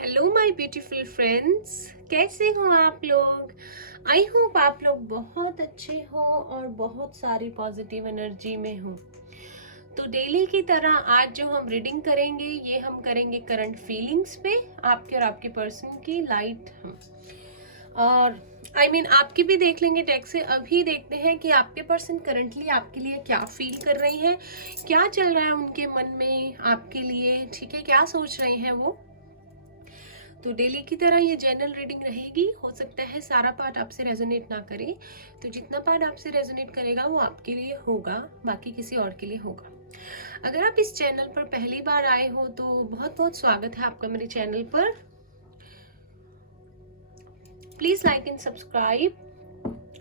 Hello my beautiful friends, कैसे हो आप लोग। आई होप आप लोग बहुत अच्छे हो और बहुत सारी पॉजिटिव एनर्जी में हो। तो डेली की तरह आज जो हम रीडिंग करेंगे ये हम करेंगे करंट फीलिंग्स पे, आपके और आपके पर्सन की लाइट हम और आपकी भी देख लेंगे टेक्स्ट से। अभी देखते हैं कि आपके पर्सन करंटली आपके लिए क्या फील कर रहे हैं, क्या चल रहा है उनके मन में आपके लिए, ठीक है, क्या सोच रहे हैं वो। तो डेली की तरह ये जनरल रीडिंग रहेगी। हो सकता है सारा पार्ट आपसे रेजोनेट ना करे, तो जितना पार्ट आपसे रेजोनेट करेगा वो आपके लिए होगा, बाकी किसी और के लिए होगा। अगर आप इस चैनल पर पहली बार आए हो तो बहुत बहुत स्वागत है आपका मेरे चैनल पर। Please like and subscribe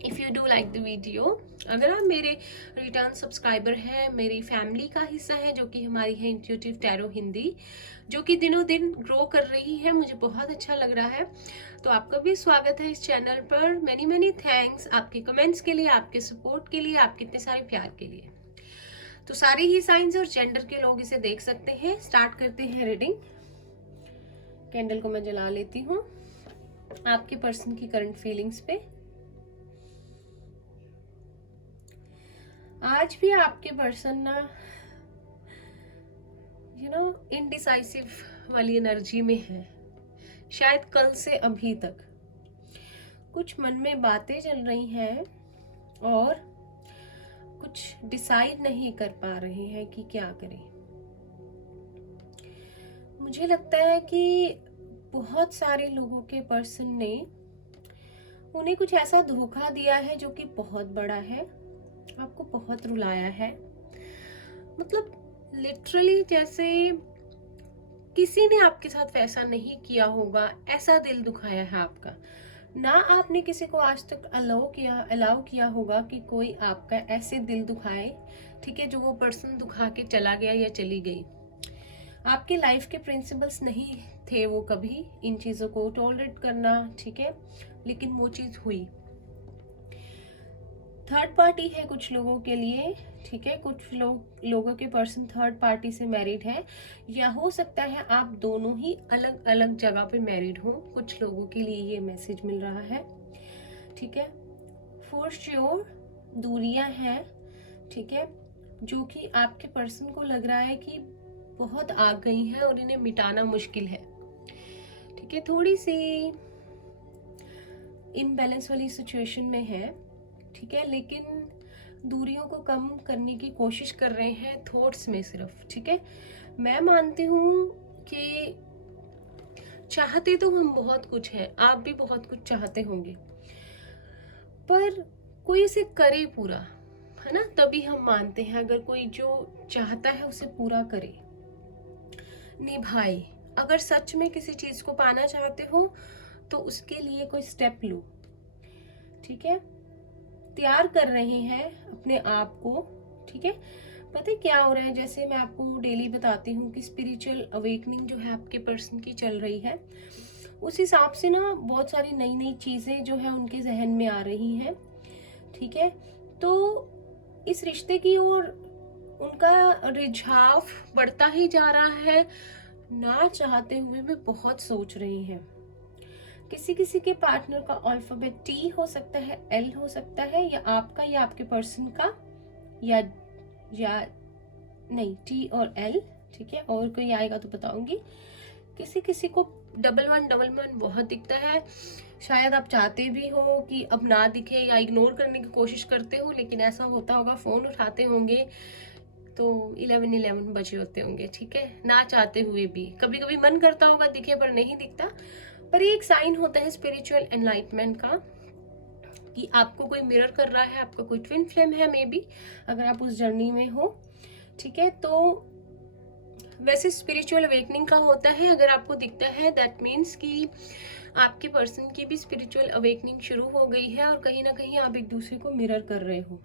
if you do like the video. अगर आप मेरे रिटर्न सब्सक्राइबर हैं, मेरी फैमिली का हिस्सा है, जो कि हमारी है इंट्यूटिव टैरो हिंदी, जो कि दिनों दिन ग्रो कर रही है, मुझे बहुत अच्छा लग रहा है। तो आपका भी स्वागत है इस चैनल पर। मैनी मैनी थैंक्स आपके कमेंट्स के लिए, आपके सपोर्ट के लिए, आपके इतने सारे प्यार के लिए। तो सारे ही साइंस और जेंडर के लोग इसे देख सकते हैं। स्टार्ट करते हैं रीडिंग। कैंडल को मैं जला लेती हूँ आपके पर्सन की करंट फीलिंग्स पे। आज भी आपके पर्सन ना इनडिसाइसिव वाली एनर्जी में है। शायद कल से अभी तक कुछ मन में बातें चल रही हैं और कुछ डिसाइड नहीं कर पा रहे हैं कि क्या करें। मुझे लगता है कि बहुत सारे लोगों के पर्सन ने उन्हें कुछ ऐसा धोखा दिया है जो कि बहुत बड़ा है, आपको बहुत रुलाया है। मतलब लिटरली जैसे किसी ने आपके साथ वैसा नहीं किया होगा, ऐसा दिल दुखाया है आपका। ना आपने किसी को आज तक अलाउ किया होगा कि कोई आपका ऐसे दिल दुखाए, ठीक है, जो वो पर्सन दुखा के चला गया या चली गई। आपके लाइफ के प्रिंसिपल्स नहीं थे वो कभी इन चीज़ों को टॉलरेट करना, ठीक है, लेकिन वो चीज़ हुई। थर्ड पार्टी है कुछ लोगों के लिए, ठीक है, कुछ लोगों के पर्सन थर्ड पार्टी से मैरिड है, या हो सकता है आप दोनों ही अलग अलग जगह पे मैरिड हो। कुछ लोगों के लिए ये मैसेज मिल रहा है, ठीक है। फॉर श्योर दूरियां हैं, ठीक है, जो कि आपके पर्सन को लग रहा है कि बहुत आ गई हैं और इन्हें मिटाना मुश्किल है, ठीक है। थोड़ी सी इनबैलेंस वाली सिचुएशन में है, ठीक है, लेकिन दूरियों को कम करने की कोशिश कर रहे हैं थॉट्स में सिर्फ, ठीक है। मैं मानती हूँ कि चाहते तो हम बहुत कुछ हैं, आप भी बहुत कुछ चाहते होंगे, पर कोई इसे करे पूरा, है ना, तभी हम मानते हैं। अगर कोई जो चाहता है उसे पूरा करे, निभाए। अगर सच में किसी चीज को पाना चाहते हो तो उसके लिए कोई स्टेप लो, ठीक है। तैयार कर रहे हैं अपने आप को, ठीक है। पता है क्या हो रहा है, जैसे मैं आपको डेली बताती हूँ कि स्पिरिचुअल अवेकनिंग जो है आपके पर्सन की चल रही है, उस हिसाब से ना बहुत सारी नई नई चीजें जो है उनके जहन में आ रही हैं, ठीक है। तो इस रिश्ते की ओर उनका रिझाव बढ़ता ही जा रहा है, ना चाहते हुए भी बहुत सोच रही हैं। किसी किसी के पार्टनर का अल्फाबेट टी हो सकता है, एल हो सकता है, या आपका या आपके पर्सन का, या नहीं, टी और एल, ठीक है, और कोई आएगा तो बताऊंगी। किसी किसी को डबल वन बहुत दिखता है। शायद आप चाहते भी हो कि अब ना दिखे या इग्नोर करने की कोशिश करते हो, लेकिन ऐसा होता होगा, फोन उठाते होंगे तो 11 बजे होते होंगे, ठीक है, ना चाहते हुए भी। कभी कभी मन करता होगा दिखे पर नहीं दिखता, पर ये एक साइन होता है स्पिरिचुअल एनलाइटमेंट का कि आपको कोई मिरर कर रहा है, आपका कोई ट्विन फ्लेम है मे बी, अगर आप उस जर्नी में हो, ठीक है। तो वैसे स्पिरिचुअल अवेकनिंग का होता है, अगर आपको दिखता है दैट मीन्स कि आपके पर्सन की भी स्पिरिचुअल अवेकनिंग शुरू हो गई है और कहीं ना कहीं आप एक दूसरे को मिरर कर रहे हो।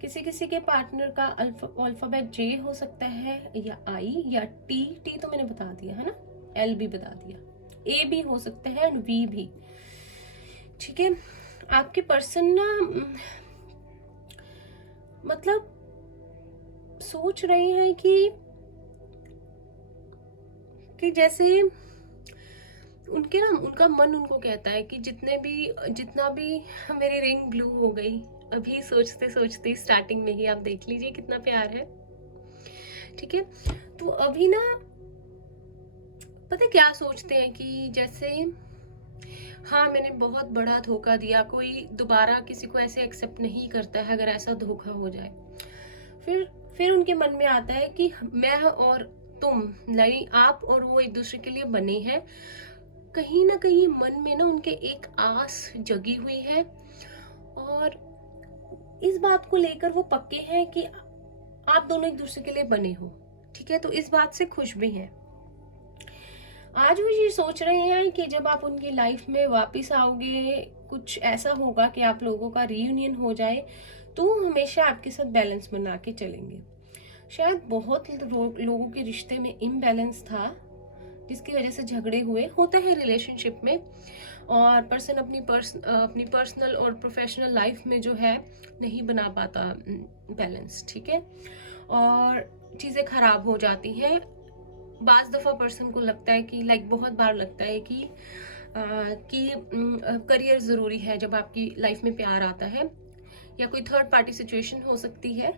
किसी किसी के पार्टनर का अल्फाबेट जे हो सकता है, या आई, या टी। टी तो मैंने बता दिया है ना, एल भी बता दिया, ए भी हो सकता है और वी भी, ठीक है। आपके पर्सन ना मतलब सोच रहे हैं कि जैसे उनका मन उनको कहता है कि जितना भी मेरी रिंग ब्लू हो गई, अभी सोचते सोचते स्टार्टिंग में ही आप देख लीजिए कितना प्यार है। ठीक है, तो अभी ना पता क्या सोचते हैं कि जैसे हाँ मैंने बहुत बड़ा धोखा दिया, कोई दोबारा किसी को ऐसे एक्सेप्ट नहीं करता है अगर ऐसा धोखा हो जाए। फिर उनके मन में आता है कि मैं और तुम, नहीं आप और वो एक दूसरे के लिए बने हैं। कहीं ना कहीं मन में ना उनके एक आस जगी हुई है और इस बात को लेकर वो पक्के हैं कि आप दोनों एक दूसरे के लिए बने हो। ठीक है, तो इस बात से खुश भी हैं। आज वो ये सोच रहे हैं कि जब आप उनकी लाइफ में वापस आओगे, कुछ ऐसा होगा कि आप लोगों का रीयूनियन हो जाए, तो हमेशा आपके साथ बैलेंस बना के चलेंगे। शायद बहुत लोगों के रिश्ते में इम्बैलेंस था, जिसकी वजह से झगड़े हुए, होता है रिलेशनशिप में, और पर्सन अपनी पर्सनल और प्रोफेशनल लाइफ में जो है नहीं बना पाता बैलेंस। ठीक है, और चीज़ें खराब हो जाती हैं। बाज़ दफ़ा पर्सन को लगता है कि बहुत बार लगता है कि करियर ज़रूरी है जब आपकी लाइफ में प्यार आता है, या कोई थर्ड पार्टी सिचुएशन हो सकती है।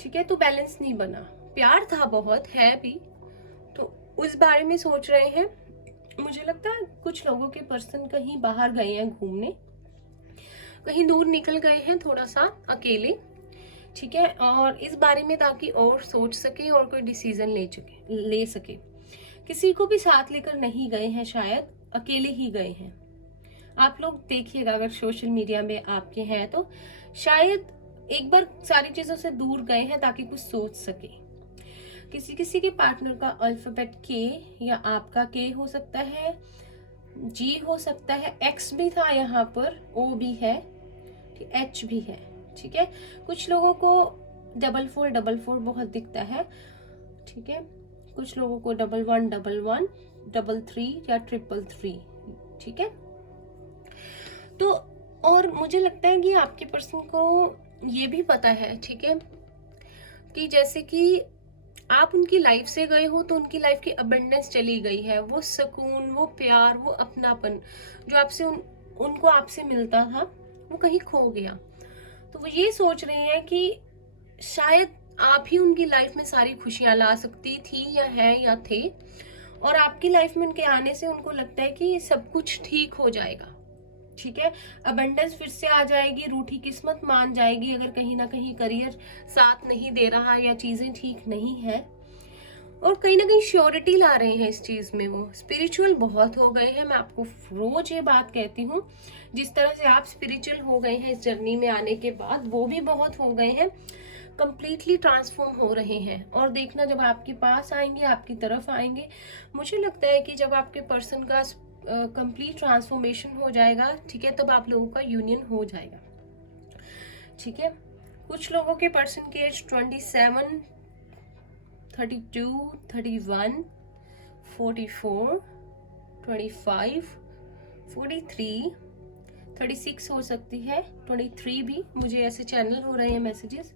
ठीक है, तो बैलेंस नहीं बना। प्यार था, बहुत है भी, तो उस बारे में सोच रहे हैं। मुझे लगता है कुछ लोगों के पर्सन कहीं बाहर गए हैं घूमने, कहीं दूर निकल गए हैं थोड़ा सा अकेले। ठीक है, और इस बारे में ताकि और सोच सके और कोई डिसीजन ले सके। किसी को भी साथ लेकर नहीं गए हैं, शायद अकेले ही गए हैं। आप लोग देखिएगा, अगर सोशल मीडिया में आपके हैं तो शायद एक बार सारी चीजों से दूर गए हैं ताकि कुछ सोच सके। किसी के पार्टनर का अल्फाबेट के या आपका के हो सकता है, जी हो सकता है, एक्स भी था यहाँ पर, ओ भी है, एच भी है। ठीक है, कुछ लोगों को 44 बहुत दिखता है। ठीक है, कुछ लोगों को 1111, 33 या 333। ठीक है, तो और मुझे लगता है कि आपके पर्सन को ये भी पता है, ठीक है, कि जैसे कि आप उनकी लाइफ से गए हो तो उनकी लाइफ की अबंडेंस चली गई है, वो सुकून, वो प्यार, वो अपनापन जो आपसे उनको आपसे मिलता था, वो कहीं खो गया। तो वो ये सोच रहे हैं कि शायद आप ही उनकी लाइफ में सारी खुशियां ला सकती थी, या है, या थे, और आपकी लाइफ में उनके आने से उनको लगता है कि सब कुछ ठीक हो जाएगा। ठीक है, अबंडेंस फिर से आ जाएगी, रूठी किस्मत मान जाएगी अगर कहीं ना कहीं करियर साथ नहीं दे रहा या चीजें ठीक नहीं है, और कहीं ना कहीं श्योरिटी ला रहे हैं इस चीज में। वो स्पिरिचुअल बहुत हो गए हैं। मैं आपको रोज ये बात कहती हूँ, जिस तरह से आप स्पिरिचुअल हो गए हैं इस जर्नी में आने के बाद, वो भी बहुत हो गए हैं, कंप्लीटली ट्रांसफॉर्म हो रहे हैं। और देखना, जब आपके पास आएंगे, आपकी तरफ आएंगे, मुझे लगता है कि जब आपके पर्सन का कंप्लीट ट्रांसफॉर्मेशन हो जाएगा, ठीक है, तब आप लोगों का यूनियन हो जाएगा। ठीक है, कुछ लोगों के पर्सन की एज 27, 32, 31, 44, 25, 43, 36 हो सकती है, 23 भी, मुझे ऐसे चैनल हो रहे हैं मैसेजेस।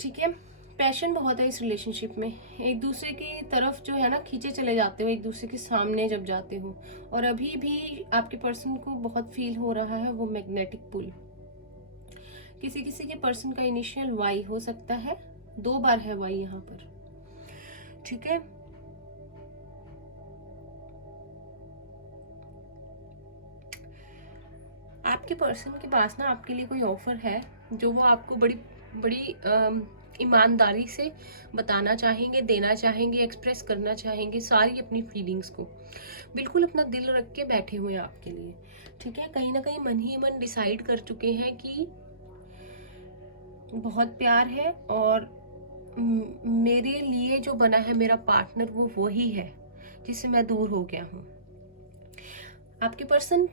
ठीक है, पैशन बहुत है इस रिलेशनशिप में, एक दूसरे की तरफ जो है ना खींचे चले जाते हो, एक दूसरे के सामने जब जाते हो। और अभी भी आपके पर्सन को बहुत फील हो रहा है वो मैग्नेटिक पुल। किसी के पर्सन का इनिशियल वाई हो सकता है, 2 बार है वाई यहाँ पर। ठीक है, आपके पर्सन के पास ना आपके लिए कोई ऑफर है जो वो आपको बड़ी ईमानदारी से बताना चाहेंगे, देना चाहेंगे, एक्सप्रेस करना चाहेंगे सारी अपनी फीलिंग्स को। बिल्कुल अपना दिल रख के बैठे हुए हैं आपके लिए। ठीक है, कहीं ना कहीं मन ही मन डिसाइड कर चुके हैं कि बहुत प्यार है, और मेरे लिए जो बना है मेरा पार्टनर वो वही है जिससे मैं दूर हो गया हूँ। आपके पर्सन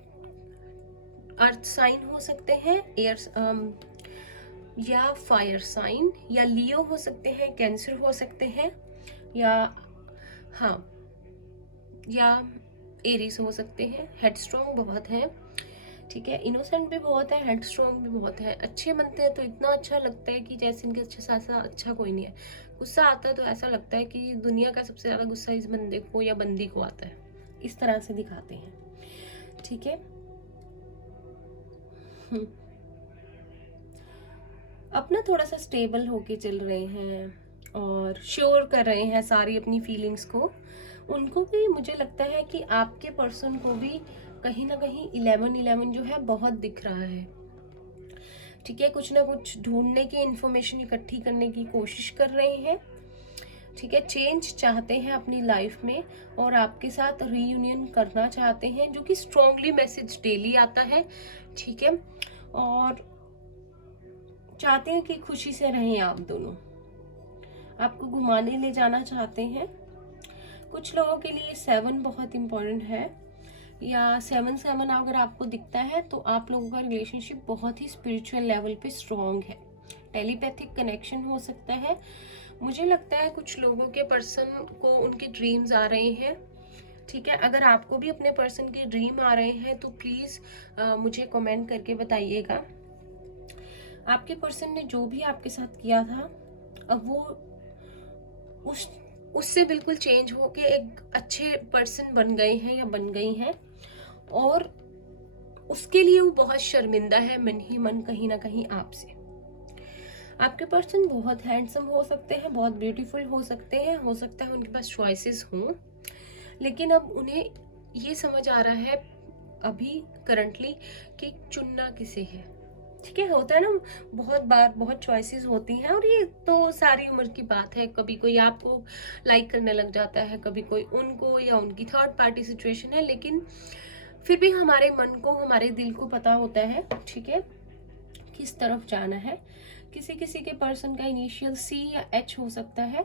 अर्थ साइन हो सकते हैं, एयर या फायर साइन, या लियो हो सकते हैं, कैंसर हो सकते हैं, या हाँ, या एरीज हो सकते हैं। हेडस्ट्रॉन्ग बहुत है, ठीक है, इनोसेंट भी बहुत है, हेडस्ट्रॉन्ग भी बहुत है। अच्छे बनते हैं तो इतना अच्छा लगता है कि जैसे इनके अच्छा कोई नहीं है। गुस्सा आता है तो ऐसा लगता है कि दुनिया का सबसे ज्यादा गुस्सा इस बंदे को या बंदी को आता है। इस तरह से दिखाते हैं, ठीक है। अपना थोड़ा सा स्टेबल होके चल रहे हैं और श्योर कर रहे हैं सारी अपनी फीलिंग्स को। उनको भी मुझे लगता है कि आपके पर्सन को भी कहीं ना कहीं 11-11 जो है बहुत दिख रहा है, ठीक है। कुछ ना कुछ ढूंढने की, इंफॉर्मेशन इकट्ठी करने की कोशिश कर रहे हैं, ठीक है। चेंज चाहते हैं अपनी लाइफ में और आपके साथ रीयूनियन करना चाहते हैं, जो कि स्ट्रांगली मैसेज डेली आता है, ठीक है। और चाहते हैं कि खुशी से रहें आप दोनों। आपको घुमाने ले जाना चाहते हैं। कुछ लोगों के लिए 7 बहुत इंपॉर्टेंट है, या 7-7 अगर आपको दिखता है तो आप लोगों का रिलेशनशिप बहुत ही स्पिरिचुअल लेवल पे स्ट्रॉन्ग है। टेलीपैथिक कनेक्शन हो सकता है। मुझे लगता है कुछ लोगों के पर्सन को उनके ड्रीम्स आ रहे हैं, ठीक है। अगर आपको भी अपने पर्सन के ड्रीम आ रहे हैं तो प्लीज़ मुझे कमेंट करके बताइएगा। आपके पर्सन ने जो भी आपके साथ किया था, अब वो उससे बिल्कुल चेंज होके एक अच्छे पर्सन बन गए हैं या बन गई हैं, और उसके लिए वो बहुत शर्मिंदा है मन ही मन कहीं ना कहीं आपसे। आपके पर्सन बहुत हैंडसम हो सकते हैं, बहुत ब्यूटीफुल हो सकते हैं, हो सकता है उनके पास चॉइसेस हों, लेकिन अब उन्हें ये समझ आ रहा है अभी करंटली कि चुनना किसे है, ठीक है। होता है ना, बहुत बार बहुत चॉइसेस होती हैं और ये तो सारी उम्र की बात है। कभी कोई आपको लाइक करने लग जाता है, कभी कोई उनको, या उनकी थर्ड पार्टी सिचुएशन है, लेकिन फिर भी हमारे मन को, हमारे दिल को पता होता है, ठीक है, किस तरफ जाना है। किसी किसी के पर्सन का इनिशियल C या H हो सकता है।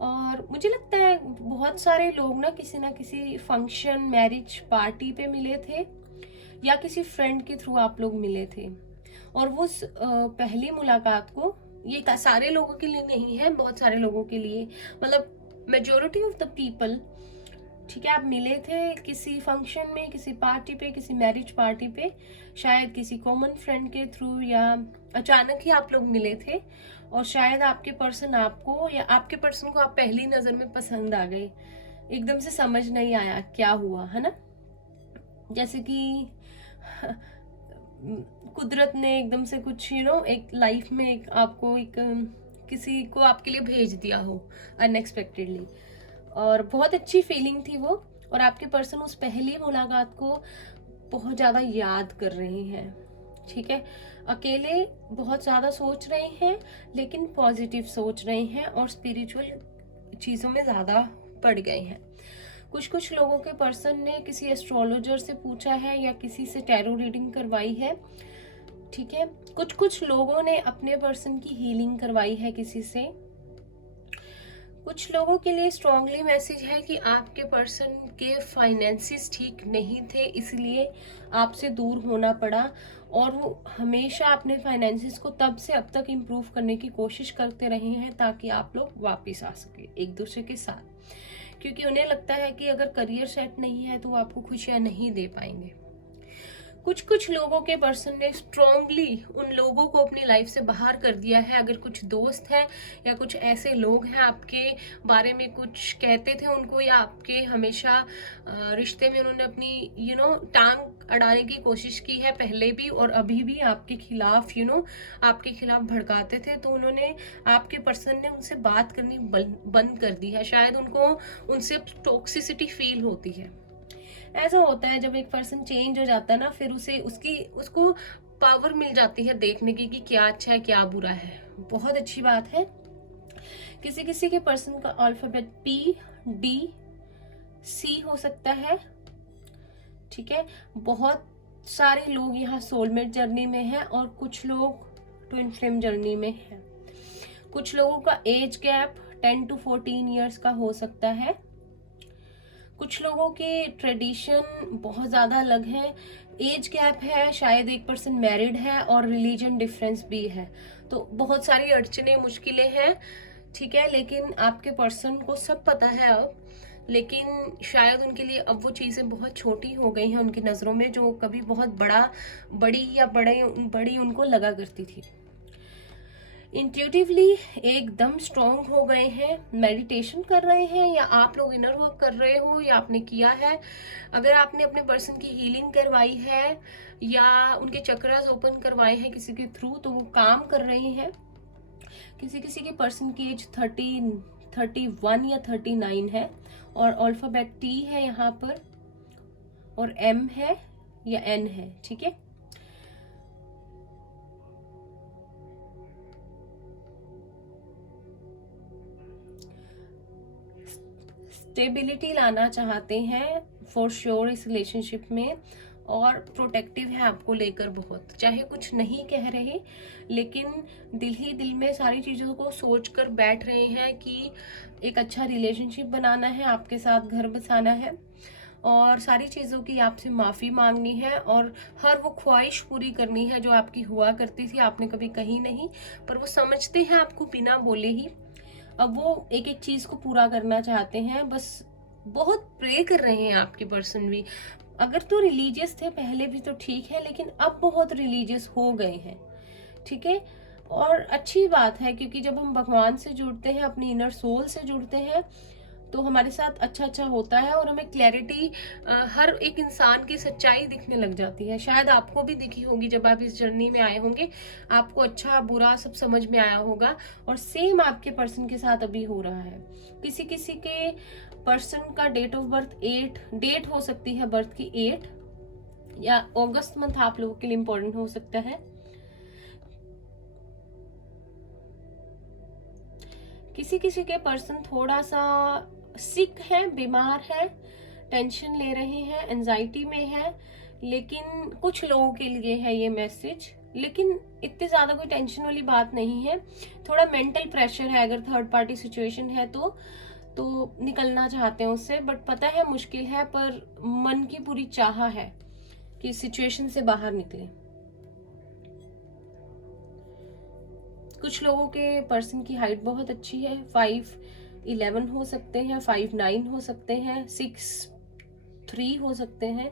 और मुझे लगता है बहुत सारे लोग ना किसी फंक्शन, मैरिज पार्टी पे मिले थे, या किसी फ्रेंड के थ्रू आप लोग मिले थे, और वो पहली मुलाकात को, ये सारे लोगों के लिए नहीं है, बहुत सारे लोगों के लिए, मतलब मेजोरिटी ऑफ द पीपल, ठीक है, आप मिले थे किसी फंक्शन में, किसी पार्टी पे, किसी मैरिज पार्टी पे, शायद किसी कॉमन फ्रेंड के थ्रू, या अचानक ही आप लोग मिले थे, और शायद आपके पर्सन आपको, या आपके पर्सन को आप पहली नजर में पसंद आ गए। एकदम से समझ नहीं आया क्या हुआ, है ना, जैसे कि कुदरत ने एकदम से कुछ एक लाइफ में किसी को आपके लिए भेज दिया हो अनएक्सपेक्टेडली, और बहुत अच्छी फीलिंग थी वो। और आपके पर्सन उस पहली मुलाकात को बहुत ज़्यादा याद कर रहे हैं, ठीक है। अकेले बहुत ज़्यादा सोच रहे हैं, लेकिन पॉजिटिव सोच रहे हैं और स्पिरिचुअल चीज़ों में ज़्यादा पड़ गए हैं। कुछ लोगों के पर्सन ने किसी एस्ट्रोलॉजर से पूछा है, या किसी से टैरो रीडिंग करवाई है, ठीक है। कुछ लोगों ने अपने पर्सन की हीलिंग करवाई है किसी से। कुछ लोगों के लिए स्ट्रांगली मैसेज है कि आपके पर्सन के फाइनेंसिस ठीक नहीं थे, इसलिए आपसे दूर होना पड़ा, और वो हमेशा अपने फाइनेंसिस को तब से अब तक इम्प्रूव करने की कोशिश करते रहे हैं, ताकि आप लोग वापस आ सके एक दूसरे के साथ, क्योंकि उन्हें लगता है कि अगर करियर सेट नहीं है तो वो आपको खुशियां नहीं दे पाएंगे। कुछ लोगों के पर्सन ने स्ट्रांगली उन लोगों को अपनी लाइफ से बाहर कर दिया है। अगर कुछ दोस्त हैं या कुछ ऐसे लोग हैं आपके बारे में कुछ कहते थे उनको, या आपके हमेशा रिश्ते में उन्होंने अपनी टांग अड़ाने की कोशिश की है पहले भी और अभी भी आपके खिलाफ आपके खिलाफ भड़काते थे, तो उन्होंने, आपके पर्सन ने उनसे बात करनी बंद कर दी है। शायद उनको उनसे टॉक्सिसिटी फील होती है। ऐसा होता है जब एक पर्सन चेंज हो जाता है ना, फिर उसको पावर मिल जाती है देखने की कि क्या अच्छा है क्या बुरा है। बहुत अच्छी बात है। किसी किसी के पर्सन का अल्फाबेट PDC हो सकता है, ठीक है। बहुत सारे लोग यहाँ सोलमेट जर्नी में हैं और कुछ लोग ट्विन फ्लेम जर्नी में हैं। कुछ लोगों का एज गैप 10 to 14 ईयर्स का हो सकता है। कुछ लोगों के ट्रेडिशन बहुत ज़्यादा अलग है, एज गैप है, शायद एक पर्सन मैरिड है और रिलीजन डिफरेंस भी है, तो बहुत सारी अड़चने, मुश्किलें हैं, ठीक है। लेकिन आपके पर्सन को सब पता है अब, लेकिन शायद उनके लिए अब वो चीज़ें बहुत छोटी हो गई हैं उनकी नज़रों में, जो कभी बहुत बड़ी उनको लगा करती थी। इंट्यूटिवली एकदम स्ट्रॉन्ग हो गए हैं, मेडिटेशन कर रहे हैं, या आप लोग इनर वर्क कर रहे हो या आपने किया है। अगर आपने अपने पर्सन की हीलिंग करवाई है या उनके चक्रास ओपन करवाए हैं किसी के थ्रू, तो वो काम कर रहे हैं। किसी किसी के पर्सन की एज 31 या 39 है, और अल्फाबेट टी है यहाँ पर, और एम है या एन है, ठीक है। स्टेबिलिटी लाना चाहते हैं फॉर श्योर इस रिलेशनशिप में, और प्रोटेक्टिव है आपको लेकर बहुत, चाहे कुछ नहीं कह रहे लेकिन दिल ही दिल में सारी चीज़ों को सोच कर बैठ रहे हैं कि एक अच्छा रिलेशनशिप बनाना है, आपके साथ घर बसाना है, और सारी चीज़ों की आपसे माफ़ी मांगनी है, और हर वो ख्वाहिश पूरी करनी है जो आपकी हुआ करती थी, आपने कभी कही नहीं, पर वो समझते हैं आपको बिना बोले ही। अब वो एक एक चीज़ को पूरा करना चाहते हैं, बस बहुत प्रे कर रहे हैं आपके पर्सन भी। अगर तो रिलीजियस थे पहले भी तो ठीक है, लेकिन अब बहुत रिलीजियस हो गए हैं, ठीक है। और अच्छी बात है, क्योंकि जब हम भगवान से जुड़ते हैं, अपनी इनर सोल से जुड़ते हैं, तो हमारे साथ अच्छा अच्छा होता है, और हमें क्लैरिटी, हर एक इंसान की सच्चाई दिखने लग जाती है। शायद आपको भी दिखी होगी जब आप इस जर्नी में आए होंगे, आपको अच्छा बुरा सब समझ में आया होगा, और सेम आपके पर्सन के साथ अभी हो रहा है। किसी किसी के पर्सन का डेट ऑफ बर्थ 8 डेट हो सकती है, बर्थ की 8 या अगस्त मंथ आप लोगों के लिए इंपॉर्टेंट हो सकता है। किसी किसी के पर्सन थोड़ा सा सिक है, बीमार है, टेंशन ले रहे हैं, एंजाइटी में है, लेकिन कुछ लोगों के लिए है ये मैसेज, लेकिन इतनी ज्यादा कोई टेंशन वाली बात नहीं है। थोड़ा मेंटल प्रेशर है, अगर थर्ड पार्टी सिचुएशन है तो निकलना चाहते हैं उससे, बट पता है मुश्किल है, पर मन की पूरी चाह है कि सिचुएशन से बाहर निकले। कुछ लोगों के पर्सन की हाइट बहुत अच्छी है, 5'11" हो सकते हैं, 5'9" हो सकते हैं, 6'3" हो सकते हैं।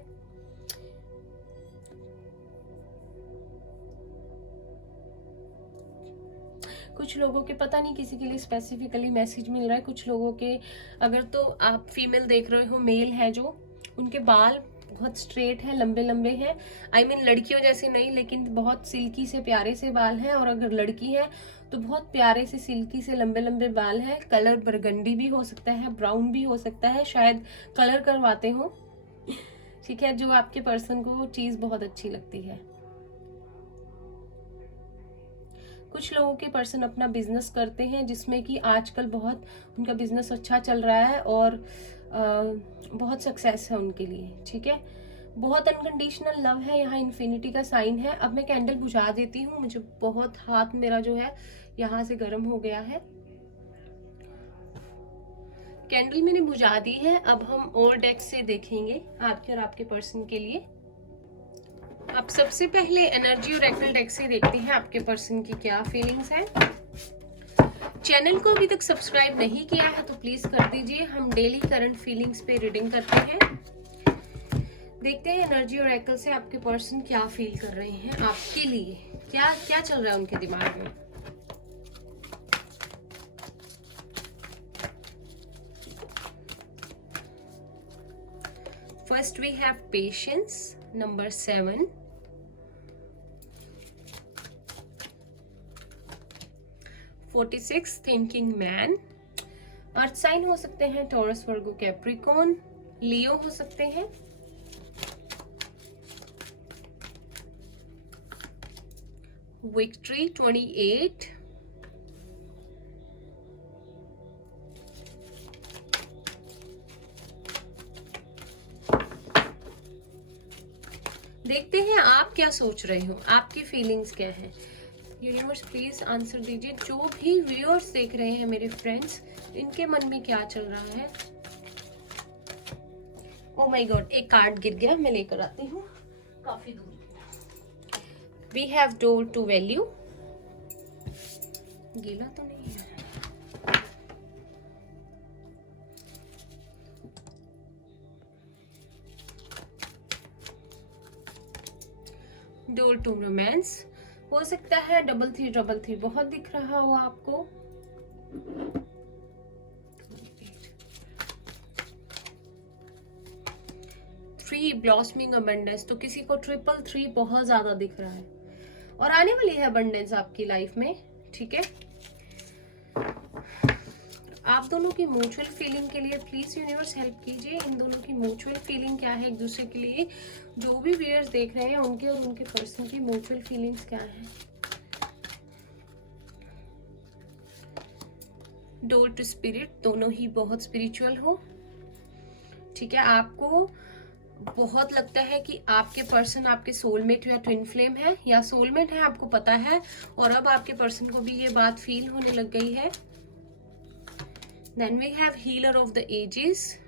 कुछ लोगों के, पता नहीं किसी के लिए स्पेसिफिकली मैसेज मिल रहा है, कुछ लोगों के, अगर तो आप फीमेल देख रहे हो, मेल है जो, उनके बाल बहुत स्ट्रेट है, लंबे लंबे हैं, आई मीन लड़कियों जैसे नहीं, लेकिन बहुत सिल्की से प्यारे से बाल हैं, और अगर लड़की है तो बहुत प्यारे से सिल्की से लंबे लंबे बाल हैं। कलर बरगंडी भी हो सकता है, ब्राउन भी हो सकता है, शायद कलर करवाते हो, ठीक है, जो आपके पर्सन को चीज बहुत अच्छी लगती है। कुछ लोगों के पर्सन अपना बिजनेस करते हैं, जिसमें कि आजकल बहुत उनका बिजनेस अच्छा चल रहा है, और बहुत सक्सेस है उनके लिए, ठीक है। बहुत अनकंडीशनल लव है, यहाँ इन्फिनिटी का साइन है। अब मैं कैंडल बुझा देती हूँ, मुझे बहुत हाथ मेरा जो है यहाँ से गर्म हो गया है। कैंडल मैंने बुझा दी है, अब हम और डेक से देखेंगे आपके और आपके पर्सन के लिए। अब सबसे पहले एनर्जी ओरेकल डेक से देखते हैं आपके पर्सन की क्या फीलिंग्स है। चैनल को अभी तक सब्सक्राइब नहीं किया है तो प्लीज कर दीजिए। हम डेली करंट फीलिंग्स पे रीडिंग करते हैं। देखते हैं एनर्जी ओरेकल से आपके पर्सन क्या फील कर रहे हैं आपके लिए, क्या क्या चल रहा है उनके दिमाग में। First we have patience, number 7, thinking man. Earth sign हो सकते हैं, टॉरस, वर्गो, कैप्रिकॉर्न, लियो हो सकते हैं। विक्ट्री 28, देखते हैं आप क्या सोच रहे हो, आपकी फीलिंग्स क्या है। यूनिवर्स प्लीज आंसर दीजिए। जो भी व्यूअर्स देख रहे हैं मेरे फ्रेंड्स, इनके मन में क्या चल रहा है। ओह माय गॉड, एक कार्ड गिर गया, मैं लेकर आती हूँ काफी दूर। We have door to value, गीला तो नहीं है। डोर टू रोमांस, हो सकता है डबल थ्री बहुत दिख रहा हो आपको। थ्री ब्लॉसमिंग अबंडेंस, तो किसी को 333 बहुत ज्यादा दिख रहा है और आने वाली है अबंडेंस आपकी लाइफ में, ठीक है। आप दोनों की म्यूचुअल फीलिंग के लिए प्लीज यूनिवर्स हेल्प कीजिए। इन दोनों की म्यूचुअल फीलिंग क्या है एक दूसरे के लिए, जो भी व्यूअर्स देख रहे हैं उनके और उनके पर्सन की म्यूचुअल फीलिंग्स क्या है। डोर टू स्पिरिट, दोनों ही बहुत स्पिरिचुअल हो, ठीक है। आपको बहुत लगता है कि आपके पर्सन आपके सोलमेट या ट्विन फ्लेम है, या सोलमेट है आपको पता है, और अब आपके पर्सन को भी ये बात फील होने लग गई है। Then we have healer of the ages,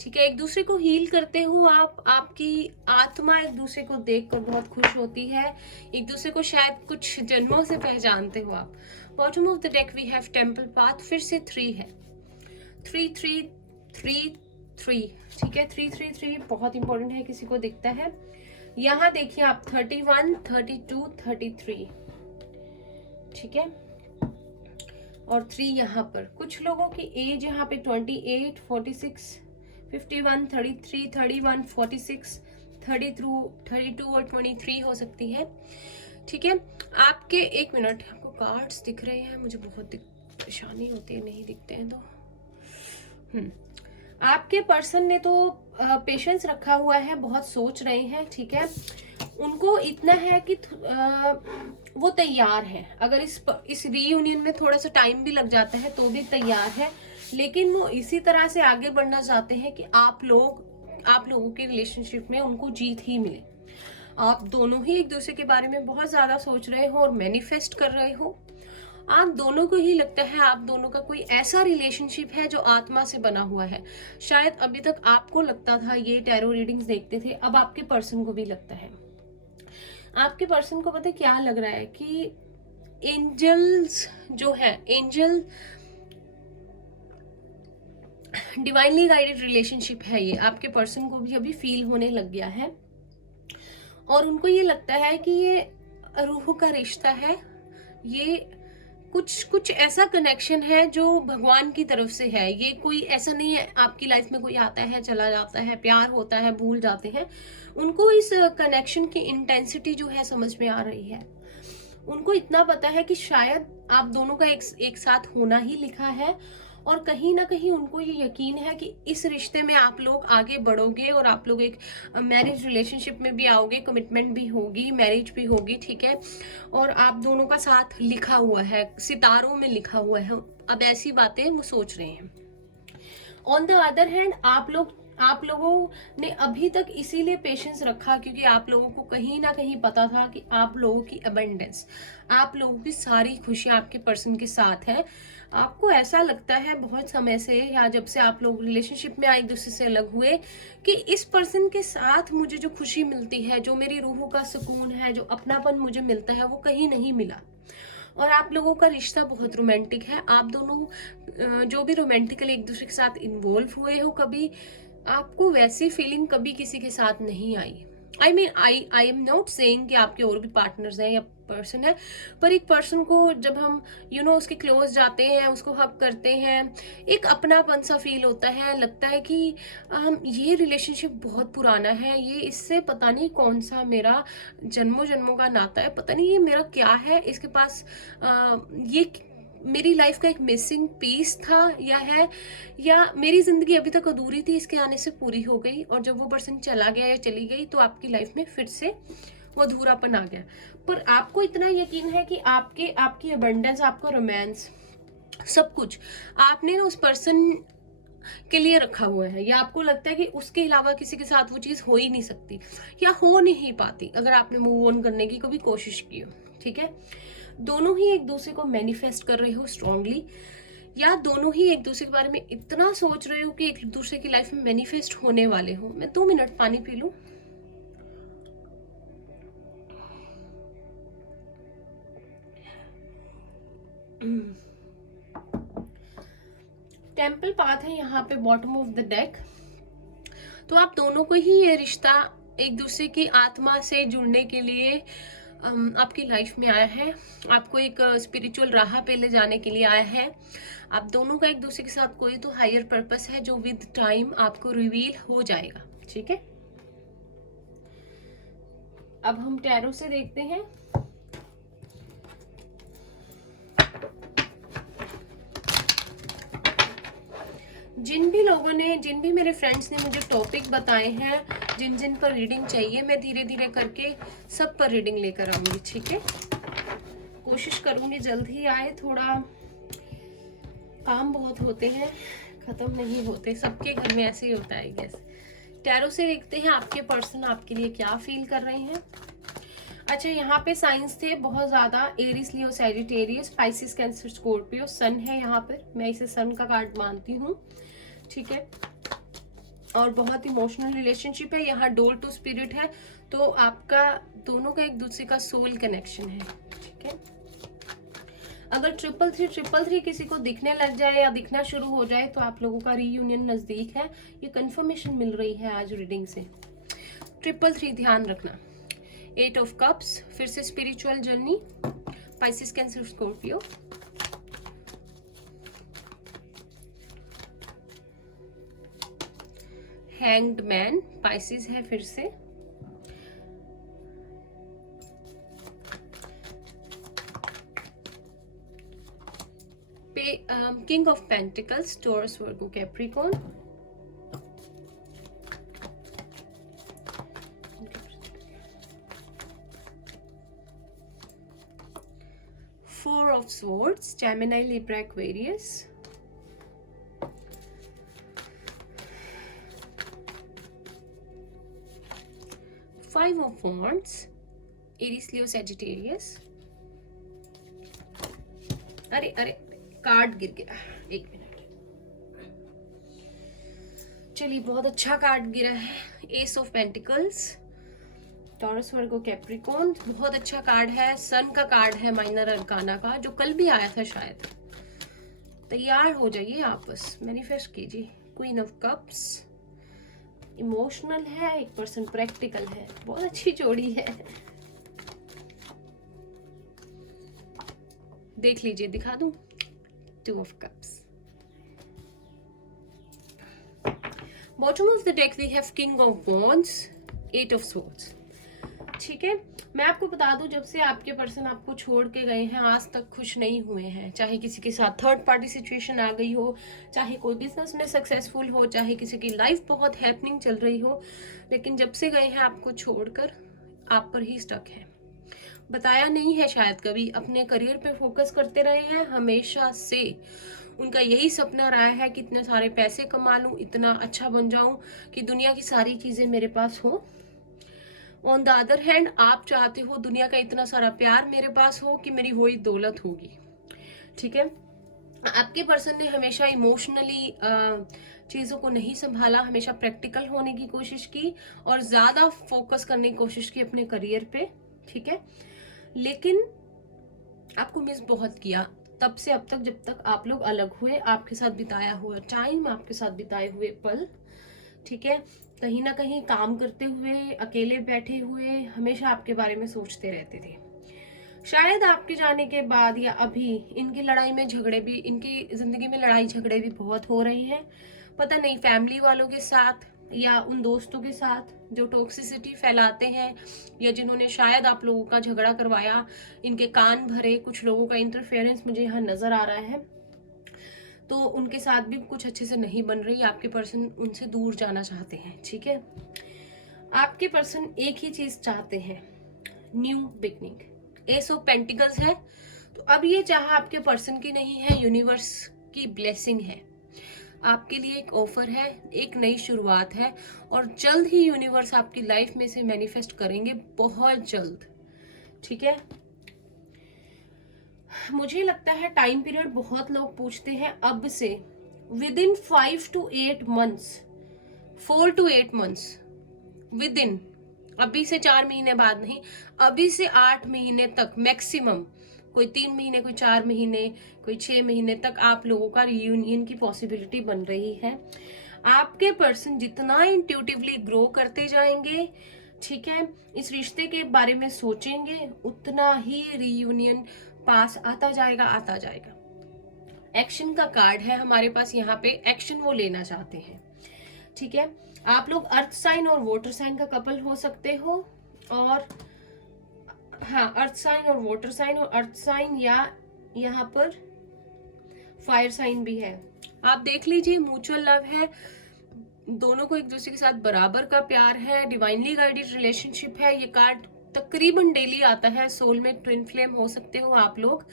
ठीक है। एक दूसरे को हील करते हो आप, आपकी आत्मा एक दूसरे को देखकर बहुत खुश होती है, एक दूसरे को शायद कुछ जन्मों से पहचानते हो आप। Bottom of the deck we have temple path, फिर से 3 है, 3 ठीक है। 3 बहुत इंपॉर्टेंट है, किसी को दिखता है। यहाँ देखिए आप 31, 32, 33, ठीक है, और 3 यहाँ पर। कुछ लोगों की एज यहाँ पे 28, 46, 51, 33, 31, 46, 32 और 23 हो सकती है, ठीक है। आपके 1 मिनट, आपको कार्ड्स दिख रहे हैं, मुझे बहुत परेशानी होती है नहीं दिखते हैं तो। आपके पर्सन ने तो पेशेंस रखा हुआ है, बहुत सोच रहे हैं, ठीक है। उनको इतना है कि वो तैयार है, अगर इस रीयूनियन में थोड़ा सा टाइम भी लग जाता है तो भी तैयार है, लेकिन वो इसी तरह से आगे बढ़ना चाहते हैं कि आप लोगों के रिलेशनशिप में उनको जीत ही मिले। आप दोनों ही एक दूसरे के बारे में बहुत ज्यादा सोच रहे हो और मैनिफेस्ट कर रहे हो। आप दोनों को ही लगता है आप दोनों का कोई ऐसा रिलेशनशिप है जो आत्मा से बना हुआ है। शायद अभी तक आपको लगता था, ये टैरो रीडिंग्स देखते थे, अब आपके पर्सन को भी लगता है। आपके पर्सन को पता है क्या लग रहा है कि एंजल्स जो है, एंजल डिवाइनली गाइडेड रिलेशनशिप है ये, आपके पर्सन को भी अभी फील होने लग गया है। और उनको ये लगता है कि ये रूह का रिश्ता है, ये कुछ ऐसा कनेक्शन है जो भगवान की तरफ से है। ये कोई ऐसा नहीं है आपकी लाइफ में कोई आता है चला जाता है, प्यार होता है भूल जाते हैं। उनको इस कनेक्शन की इंटेंसिटी जो है समझ में आ रही है। उनको इतना पता है कि शायद आप दोनों का एक साथ होना ही लिखा है, और कहीं ना कहीं उनको ये यकीन है कि इस रिश्ते में आप लोग आगे बढ़ोगे और आप लोग एक मैरिज रिलेशनशिप में भी आओगे, कमिटमेंट भी होगी, मैरिज भी होगी, ठीक है। और आप दोनों का साथ लिखा हुआ है, सितारों में लिखा हुआ है। अब ऐसी बातें वो सोच रहे हैं। ऑन द अदर हैंड आप लोगों ने अभी तक इसीलिए पेशेंस रखा क्योंकि आप लोगों को कहीं ना कहीं पता था कि आप लोगों की अबंडेंस, आप लोगों की सारी खुशियां आपके पर्सन के साथ है। आपको ऐसा लगता है बहुत समय से, या जब से आप लोग रिलेशनशिप में एक दूसरे से अलग हुए, कि इस पर्सन के साथ मुझे जो खुशी मिलती है, जो मेरी रूह का सुकून है, जो अपनापन मुझे मिलता है, वो कहीं नहीं मिला। और आप लोगों का रिश्ता बहुत रोमांटिक है। आप दोनों जो भी रोमांटिकली एक दूसरे के साथ इन्वॉल्व हुए हो, कभी आपको वैसी फीलिंग कभी किसी के साथ नहीं आई। आई एम नॉट सेइंग कि आपके और भी पार्टनर्स हैं या पर्सन है, पर एक पर्सन को जब हम उसके क्लोज जाते हैं, उसको हग करते हैं, एक अपनापन सा फील होता है। लगता है कि ये रिलेशनशिप बहुत पुराना है, ये इससे पता नहीं कौन सा मेरा जन्मों जन्मों का नाता है, पता नहीं ये मेरा क्या है, इसके पास ये मेरी लाइफ का एक मिसिंग पीस था या मेरी जिंदगी अभी तक अधूरी थी, इसके आने से पूरी हो गई। और जब वो पर्सन चला गया या चली गई तो आपकी लाइफ में फिर से वो अधूरापन आ गया। पर आपको इतना यकीन है कि आपकी अबंडेंस, आपका रोमांस, सब कुछ आपने ना उस पर्सन के लिए रखा हुआ है, या आपको लगता है कि उसके अलावा किसी के साथ वो चीज हो ही नहीं सकती या हो नहीं पाती अगर आपने मूव ऑन करने की कभी कोशिश की हो, ठीक है। दोनों ही एक दूसरे को मैनिफेस्ट कर रहे हो स्ट्रांगली, या दोनों ही एक दूसरे के बारे में इतना सोच रहे हो कि एक दूसरे की लाइफ में मैनिफेस्ट होने वाले हो। मैं 2 मिनट पानी पी लूं। टेम्पल पाथ है यहाँ पे बॉटम ऑफ द डेक। तो आप दोनों को ही ये रिश्ता एक दूसरे की आत्मा से जुड़ने के लिए आपकी लाइफ में आया है, आपको एक स्पिरिचुअल राह पे ले जाने के लिए आया है। आप दोनों का एक दूसरे के साथ कोई तो हायर पर्पस है जो विद टाइम आपको रिवील हो जाएगा। ठीक है, अब हम टैरो से देखते हैं। जिन भी मेरे फ्रेंड्स ने मुझे टॉपिक बताए हैं, जिन जिन पर रीडिंग चाहिए, मैं धीरे धीरे करके सब पर रीडिंग लेकर आऊंगी। ठीक है, कोशिश करूंगी जल्द ही आए। थोड़ा काम बहुत होते हैं, खत्म नहीं होते, सबके घर में ऐसे ही होता है गैस। टैरो से देखते हैं आपके पर्सन आपके लिए क्या फील कर रहे हैं। अच्छा, यहाँ पे साइंस थे बहुत ज्यादा, Eris, Leo, Sagittarius, Pisces, cancer, Scorpio. सन है यहाँ पर, मैं इसे सन का कार्ड मानती हूँ। ठीक है, और बहुत इमोशनल रिलेशनशिप है। यहाँ डोल टू स्पिरिट है, तो आपका दोनों का एक दूसरे का सोल कनेक्शन है। ठीक है, अगर 333 किसी को दिखने लग जाए या दिखना शुरू हो जाए तो आप लोगों का रीयूनियन नजदीक है, ये कंफर्मेशन मिल रही है आज रीडिंग से। 333 ध्यान रखना। 8 ऑफ कप्स, फिर से spiritual journey, Pisces, Cancer, Scorpio. Hanged man, Pisces है फिर से। King of pentacles, Taurus, Virgo, Capricorn. Four of swords, Gemini, Libra, Aquarius. Five of wands, Aries, Leo, Sagittarius. अरे अरे, कार्ड गिर गया, एक मिनट। चलिए, बहुत अच्छा कार्ड गिरा है, S of pentacles, Taurus, Virgo, Capricorn. बहुत अच्छा कार्ड है, सन का कार्ड है, माइनर अरकाना का, जो कल भी आया था शायद। तैयार हो जाइए, आप बस मैनिफेस्ट कीजिए। क्वीन ऑफ कप्स, इमोशनल है, एक पर्सन प्रैक्टिकल है, बहुत अच्छी जोड़ी है। देख लीजिए, दिखा दूं। 2 of cups. Bottom of the deck we have King of Wands, 8 of Swords. ठीक है, मैं आपको बता दूं, जब से आपके पर्सन आपको छोड़ के गए हैं आज तक खुश नहीं हुए हैं। चाहे किसी के साथ थर्ड पार्टी सिचुएशन आ गई हो, चाहे कोई बिजनेस में सक्सेसफुल हो, चाहे किसी की लाइफ बहुत हैपनिंग चल रही हो, लेकिन जब से गए हैं आपको छोड़कर आप पर ही स्टक है। बताया नहीं है शायद कभी, अपने करियर पे फोकस करते रहे हैं हमेशा से। उनका यही सपना रहा है कि इतने सारे पैसे कमा लूं, इतना अच्छा बन जाऊं कि दुनिया की सारी चीजें मेरे पास हो। ऑन द अदर हैंड, आप चाहते हो दुनिया का इतना सारा प्यार मेरे पास हो कि मेरी वही दौलत होगी। ठीक है, आपके पर्सन ने हमेशा इमोशनली चीजों को नहीं संभाला, हमेशा प्रैक्टिकल होने की कोशिश की और ज्यादा फोकस करने की कोशिश की अपने करियर पे। ठीक है, लेकिन आपको मिस बहुत किया तब से अब तक, जब तक आप लोग अलग हुए। आपके साथ बिताया हुआ टाइम, आपके साथ बिताए हुए पल, ठीक है, कहीं ना कहीं काम करते हुए, अकेले बैठे हुए, हमेशा आपके बारे में सोचते रहते थे। शायद आपके जाने के बाद या अभी इनकी लड़ाई में झगड़े भी, इनकी जिंदगी में लड़ाई झगड़े भी बहुत हो रहे हैं। पता नहीं फैमिली वालों के साथ या उन दोस्तों के साथ जो टॉक्सिसिटी फैलाते हैं, या जिन्होंने शायद आप लोगों का झगड़ा करवाया, इनके कान भरे। कुछ लोगों का इंटरफेरेंस मुझे यहाँ नजर आ रहा है, तो उनके साथ भी कुछ अच्छे से नहीं बन रही। आपके पर्सन उनसे दूर जाना चाहते हैं। ठीक है, आपके पर्सन एक ही चीज चाहते हैं, new beginning. S of pentacles है, तो अब ये चाह आपके पर्सन की नहीं है, यूनिवर्स की ब्लेसिंग है। आपके लिए एक ऑफर है, एक नई शुरुआत है, और जल्द ही यूनिवर्स आपकी लाइफ में से मैनिफेस्ट करेंगे, बहुत जल्द। ठीक है, मुझे लगता है टाइम पीरियड बहुत लोग पूछते हैं, अब से with in 5 to 8 months, 4 to 8 months, with in, अभी से 4 महीने बाद नहीं, अभी से 8 महीने तक मैक्सिमम, कोई 3 महीने, कोई 4 महीने, कोई 6 महीने तक आप लोगों का रियूनियन की पॉसिबिलिटी बन रही है। आपके पर्सन जितना इंट्यूटिवली ग्रो करते जाएंगे, ठीक है, इस रिश्ते के बारे में सोचेंगे उतना ही रीयूनियन पास आता जाएगा। एक्शन का कार्ड है हमारे पास यहाँ पे, एक्शन वो लेना चाहते हैं। ठीक है, आप लोग अर्थ साइन और वाटर साइन का कपल हो सकते हो, और हाँ, अर्थ साइन और वाटर साइन, और अर्थ साइन या यहाँ पर फायर साइन भी है। आप देख लीजिए, म्यूचुअल लव है, दोनों को एक दूसरे के साथ बराबर का प्यार है, डिवाइनली गाइडेड रिलेशनशिप है। ये कार्ड तकरीबन डेली आता है। सोलमेट, ट्विन फ्लेम हो सकते हो आप लोग।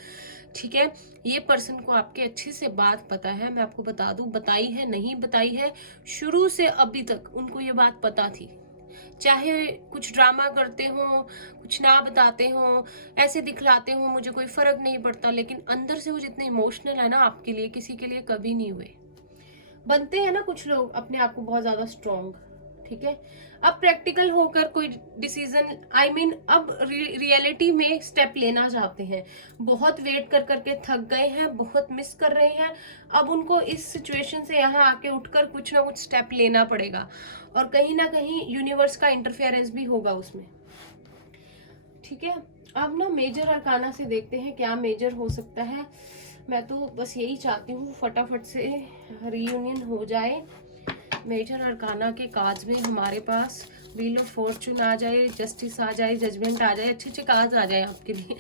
ठीक है, ये पर्सन को आपके अच्छे से बात पता है, मैं आपको बता दूं, बताई है नहीं बताई है, शुरू से अभी तक उनको ये बात पता थी। चाहे कुछ ड्रामा करते हो, कुछ ना बताते हो, ऐसे दिखलाते हो, मुझे कोई फर्क नहीं पड़ता, लेकिन अंदर से वो जितने इमोशनल है ना आपके लिए, किसी के लिए कभी नहीं हुए। बनते हैं ना कुछ लोग अपने आप को बहुत ज्यादा स्ट्रॉन्ग। ठीक है, अब प्रैक्टिकल होकर कोई डिसीजन, अब रियलिटी में स्टेप लेना चाहते हैं। बहुत वेट कर करके थक गए हैं, बहुत मिस कर रहे हैं। अब उनको इस सिचुएशन से यहाँ आके उठकर कुछ ना कुछ स्टेप लेना पड़ेगा, और कहीं ना कहीं यूनिवर्स का इंटरफेरेंस भी होगा उसमें। ठीक है, अब ना मेजर अरकाना से देखते हैं क्या मेजर हो सकता है। मैं तो बस यही चाहती हूँ फटाफट से रीयूनियन हो जाए। मेजर अरकाना के कार्ड्स में हमारे पास व्हील ऑफ फॉर्चून आ जाए, जस्टिस आ जाए, जजमेंट आ जाए, अच्छे अच्छे कार्ड्स आ जाए आपके लिए।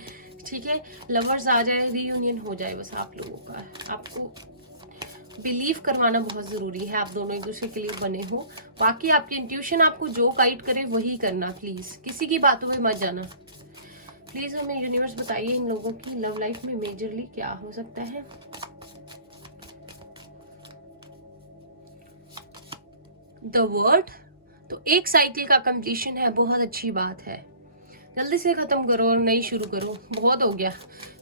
ठीक है, लवर्स आ जाए, रीयूनियन हो जाए बस आप लोगों का। आपको बिलीव करवाना बहुत ज़रूरी है, आप दोनों एक दूसरे के लिए बने हो। बाकी आपकी इंट्यूशन आपको जो गाइड करे वही करना, प्लीज़ किसी की बातों में मत जाना। प्लीज़ हमें यूनिवर्स बताइए इन लोगों की लव लाइफ में मेजरली क्या हो सकता है। द वर्ड, तो एक साइकिल का कंप्लीशन है, बहुत अच्छी बात है। जल्दी से खत्म करो और नई शुरू करो, बहुत हो गया।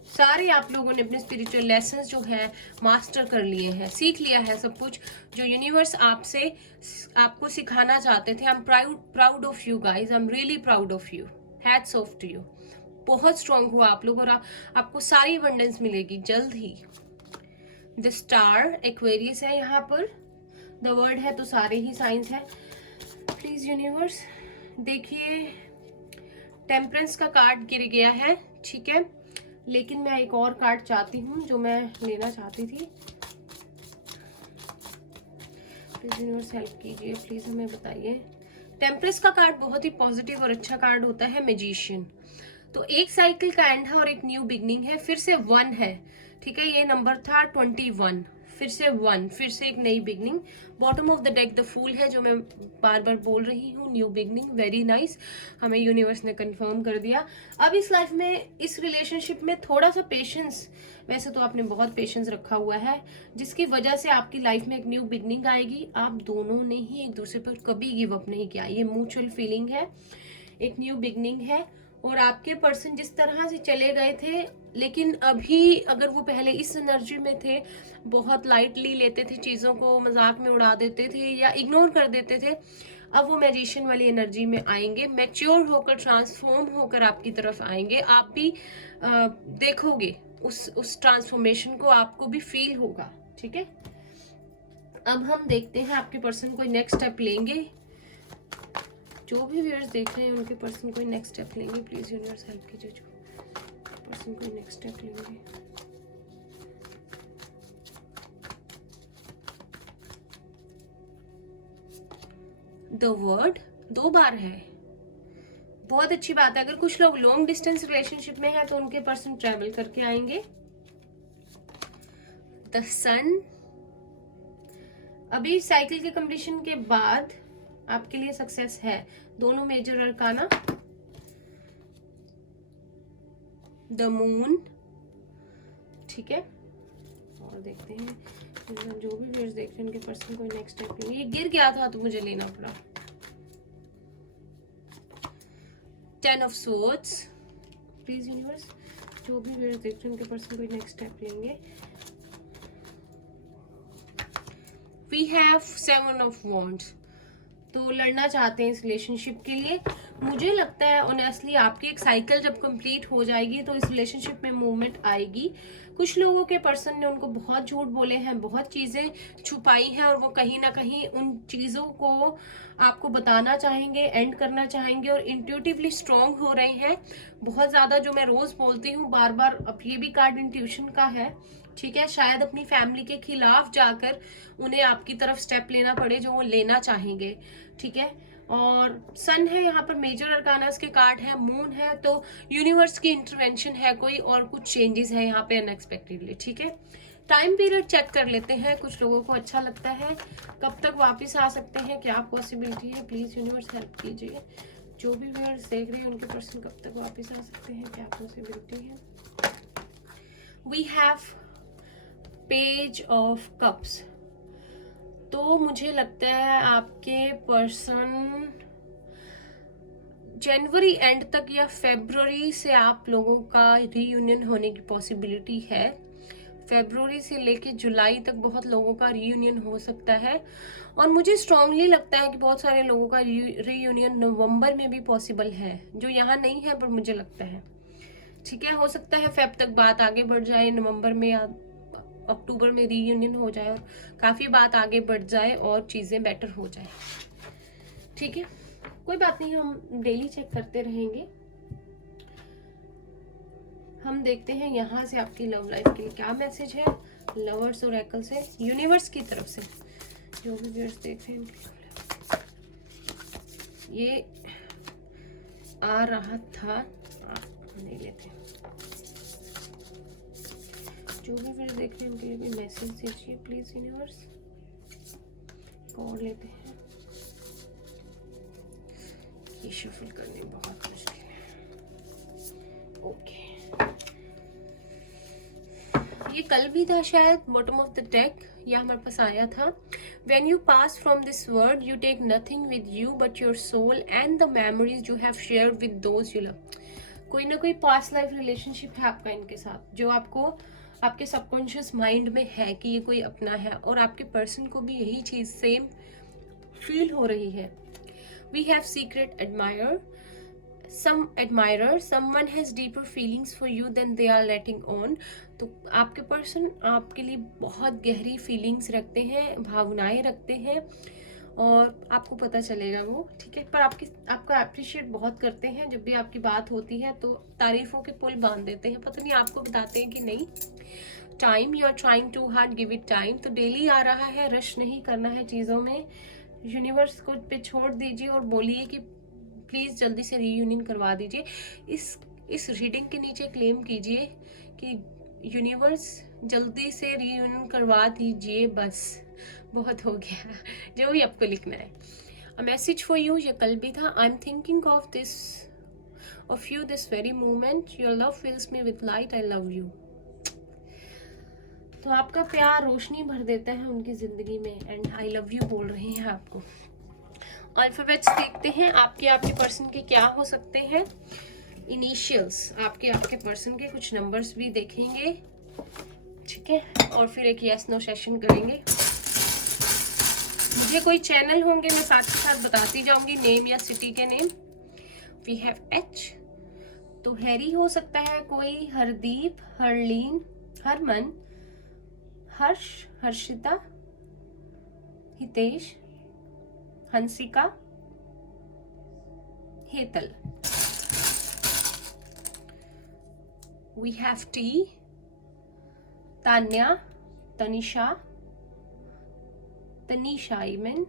सारे आप लोगों ने अपने स्पिरिचुअल लेसन्स जो है मास्टर कर लिए हैं, सीख लिया है सब कुछ जो यूनिवर्स आपको सिखाना चाहते थे। I am proud of you guys, I am really proud of you, hats off to you. बहुत स्ट्रांग हुआ आप लोग, और आपको सारी अबंडेंस मिलेगी जल्द ही। द स्टार एक्वेरियस है यहाँ पर, द वर्ड है तो सारे ही साइंस है। प्लीज यूनिवर्स देखिए, टेम्परेंस का कार्ड गिर गया है। ठीक है, लेकिन मैं एक और कार्ड चाहती हूँ जो मैं लेना चाहती थी। प्लीज यूनिवर्स हेल्प कीजिए, प्लीज हमें बताइए। टेम्परेंस का कार्ड बहुत ही पॉजिटिव और अच्छा कार्ड होता है, मैजिशियन। तो एक साइकिल का एंड है और एक न्यू बिगनिंग है, फिर से 1 है। ठीक है, ये नंबर था 21, फिर से 1, फिर से एक नई beginning. Bottom of the deck the fool है, जो मैं बार बार बोल रही हूँ, न्यू बिगनिंग, वेरी नाइस। हमें यूनिवर्स ने कंफर्म कर दिया। अब इस लाइफ में, इस रिलेशनशिप में थोड़ा सा पेशेंस, वैसे तो आपने बहुत पेशेंस रखा हुआ है, जिसकी वजह से आपकी लाइफ में एक न्यू बिगनिंग आएगी। आप दोनों ने ही एक दूसरे पर कभी गिव अप नहीं किया, ये म्यूचुअल फीलिंग है, एक न्यू बिगनिंग है। और आपके पर्सन जिस तरह से चले गए थे, लेकिन अभी अगर वो पहले इस एनर्जी में थे, बहुत लाइटली लेते थे चीज़ों को, मजाक में उड़ा देते थे या इग्नोर कर देते थे, अब वो मैजिशियन वाली एनर्जी में आएंगे, मैच्योर होकर, ट्रांसफॉर्म होकर आपकी तरफ आएंगे। आप भी देखोगे उस ट्रांसफॉर्मेशन को, आपको भी फील होगा। ठीक है, अब हम देखते हैं आपके पर्सन कोई नेक्स्ट स्टेप लेंगे। जो भी व्यूअर्स देख रहे हैं उनके पर्सन कोई नेक्स्ट स्टेप लेंगे, प्लीज यूनिवर्स हेल्प कीजिए। जो पर्सन कोई नेक्स्ट स्टेप लेंगे, द वर्ड 2 बार है, बहुत अच्छी बात है। अगर कुछ लोग लॉन्ग डिस्टेंस रिलेशनशिप में है तो उनके पर्सन ट्रेवल करके आएंगे। द सन, अभी साइकिल के कंप्लीशन के बाद आपके लिए सक्सेस है। दोनों मेजर अरकाना, द मून। ठीक है, और देखते हैं जो भी व्यूअर्स देख रहे हैं उनके पर्सन कोई नेक्स्ट स्टेप लेंगे। ये गिर गया था तो मुझे लेना पड़ा। 10 ऑफ स्वॉर्ड्स, प्लीज यूनिवर्स जो भी व्यूअर्स देख रहे हैं उनके पर्सन कोई नेक्स्ट स्टेप लेंगे। वी हैव 7 ऑफ वॉन्ड्स, तो लड़ना चाहते हैं इस रिलेशनशिप के लिए। मुझे लगता है ऑनेस्टली आपकी एक साइकिल जब कंप्लीट हो जाएगी तो इस रिलेशनशिप में मूवमेंट आएगी। कुछ लोगों के पर्सन ने उनको बहुत झूठ बोले हैं, बहुत चीज़ें छुपाई हैं, और वो कहीं ना कहीं उन चीज़ों को आपको बताना चाहेंगे, एंड करना चाहेंगे, और इंट्यूटिवली स्ट्रांग हो रहे हैं बहुत ज़्यादा। जो मैं रोज़ बोलती हूँ बार बार, अब ये भी कार्ड इंट्यूशन का है, ठीक है। शायद अपनी फैमिली के खिलाफ जाकर उन्हें आपकी तरफ स्टेप लेना पड़े जो वो लेना चाहेंगे, ठीक है। और सन है यहाँ पर, मेजर अरकानास के कार्ड है, मून है, तो यूनिवर्स की इंटरवेंशन है कोई, और कुछ चेंजेस है यहाँ पे अनएक्सपेक्टेडली, ठीक है। टाइम पीरियड चेक कर लेते हैं। कुछ लोगों को अच्छा लगता है, कब तक वापस आ सकते हैं, क्या पॉसिबिलिटी है, प्लीज यूनिवर्स हेल्प कीजिए। जो भी व्यूअर्स देख रहे हैं उनके पर्सन कब तक वापस आ सकते हैं, क्या पॉसिबिलिटी है। We have page of cups. तो मुझे लगता है आपके पर्सन जनवरी एंड तक या फरवरी से आप लोगों का रीयूनियन होने की पॉसिबिलिटी है। फरवरी से लेके जुलाई तक बहुत लोगों का रीयूनियन हो सकता है, और मुझे स्ट्रांगली लगता है कि बहुत सारे लोगों का रीयूनियन नवंबर में भी पॉसिबल है, जो यहाँ नहीं है पर मुझे लगता है, ठीक है। हो सकता है फेब तक बात आगे बढ़ जाए, नवंबर में या अक्टूबर में रीयूनियन हो जाए और काफी बात आगे बढ़ जाए और चीजें बेटर हो जाए, ठीक है। कोई बात नहीं, हम डेली चेक करते रहेंगे। हम देखते हैं यहाँ से आपकी लव लाइफ के लिए क्या मैसेज है लवर्स ओरेकल से, यूनिवर्स की तरफ से। जो भी व्यूअर्स देख रहे हैं ये आ रहा था, ले लेते हैं। जो भी व्यूअर्स देख रहे हैं उनके लिए भी मैसेज दीजिए प्लीज यूनिवर्स। कॉल लेते हैं, ये शफल करने बहुत मुश्किल है। ओके, ये कल भी था शायद, बॉटम ऑफ द डेक या हमारे पास आया था। When you pass from this world, you take nothing with you but your soul and the memories you have shared with those you love. कोई ना कोई पास्ट लाइफ रिलेशनशिप है आपका इनके साथ, जो आपको आपके सबकॉन्शियस माइंड में है कि ये कोई अपना है, और आपके पर्सन को भी यही चीज सेम फील हो रही है। We have secret admirer, someone has deeper feelings for you than they are letting on. तो आपके पर्सन आपके लिए बहुत गहरी फीलिंग्स रखते हैं, भावनाएं रखते हैं, और आपको पता चलेगा वो, ठीक है। पर आपका अप्रिशिएट बहुत करते हैं, जब भी आपकी बात होती है तो तारीफों के पुल बांध देते हैं, पता नहीं आपको बताते हैं कि नहीं। Time, you are trying to hard, give it time. तो डेली आ रहा है, रश नहीं करना है चीज़ों में, यूनिवर्स को पे छोड़ दीजिए और बोलिए कि प्लीज़ जल्दी से रीयूनियन करवा दीजिए। इस रीडिंग के नीचे क्लेम कीजिए कि यूनिवर्स जल्दी से रीयूनियन करवा दीजिए, बस बहुत हो गया, जो भी आपको लिखना है। अ मैसेज फॉर यू, ये कल भी था। I am thinking of you this very moment, your love fills me with light, I love you. तो आपका प्यार रोशनी भर देता है उनकी जिंदगी में, एंड आई लव यू बोल रहे हैं आपको। अल्फाबेट्स देखते हैं आपके पर्सन के क्या हो सकते हैं। इनिशियल्स, आपके पर्सन के कुछ नंबर्स भी देखेंगे, ठीक है, और फिर एक यस नो सेशन करेंगे। मुझे कोई चैनल होंगे मैं साथ के साथ बताती जाऊंगी नेम या सिटी के नेम। वी हैव एच, तो हैरी हो सकता है कोई, Hardeep, Harleen, Harman, Harsh, Harshita, Hitesh, Hansika, Hetal. We have T, Tanya, Tanisha, Tanisha I mean,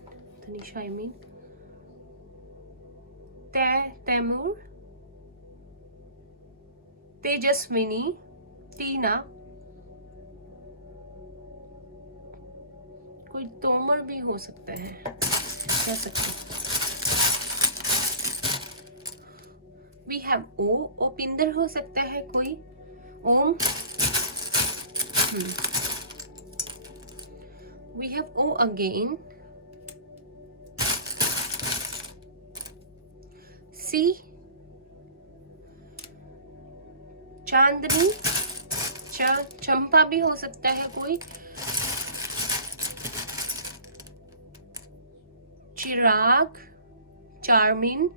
Taimur, Tejaswini, Tina, कोई तोमर भी हो सकता है, कह सकते। वी हैव ओ, ओपिंदर हो सकता है कोई, Om. We have O again, C, Chandni, Champa भी हो सकता है कोई, चिराग, चार्मिन,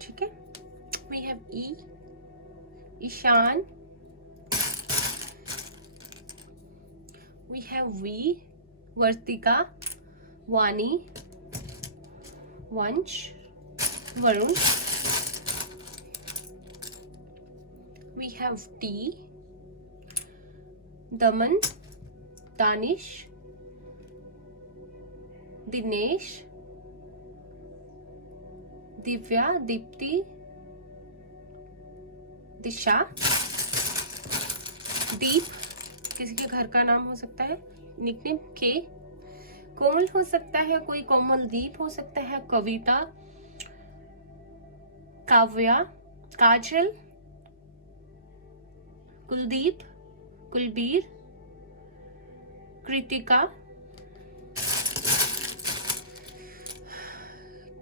ठीक है। We have E, Ishan, we have V, Vartika, Vani, Vansh, Varun, we have T, दमन, दानिश, दिनेश, दिव्या, दीप्ति, दिशा, दीप, किसी के घर का नाम हो सकता है, निकनेम के, कोमल हो सकता है कोई, कोमल दीप हो सकता है, कविता, काव्या, काजल, कुलदीप, कुलबीर, कृतिका,